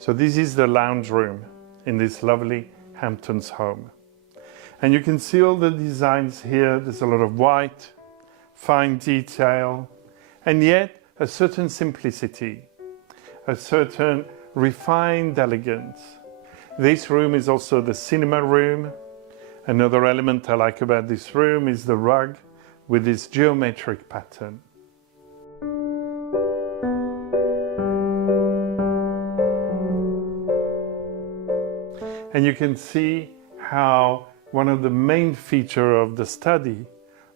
So this is the lounge room in this lovely Hamptons home. And you can see all the designs here. There's a lot of white, fine detail, and yet a certain simplicity, a certain refined elegance. This room is also the cinema room. Another element I like about this room is the rug with this geometric pattern. And you can see how one of the main features of the study,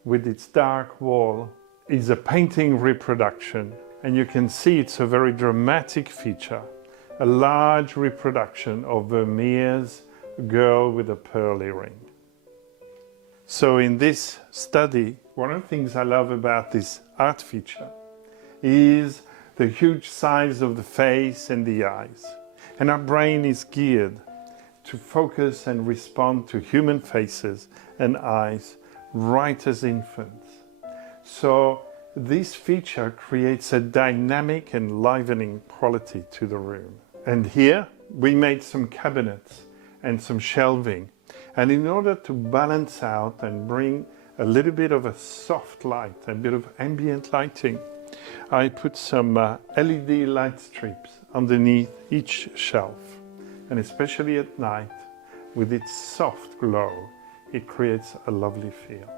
with its dark wall, is a painting reproduction. And you can see it's a very dramatic feature, a large reproduction of Vermeer's Girl with a Pearl Earring. So in this study, one of the things I love about this art feature is the huge size of the face and the eyes. And our brain is geared to focus and respond to human faces and eyes right as infants. So this feature creates a dynamic and livening quality to the room. And here we made some cabinets and some shelving. And in order to balance out and bring a little bit of a soft light, a bit of ambient lighting, I put some LED light strips underneath each shelf. And especially at night, with its soft glow, it creates a lovely feel.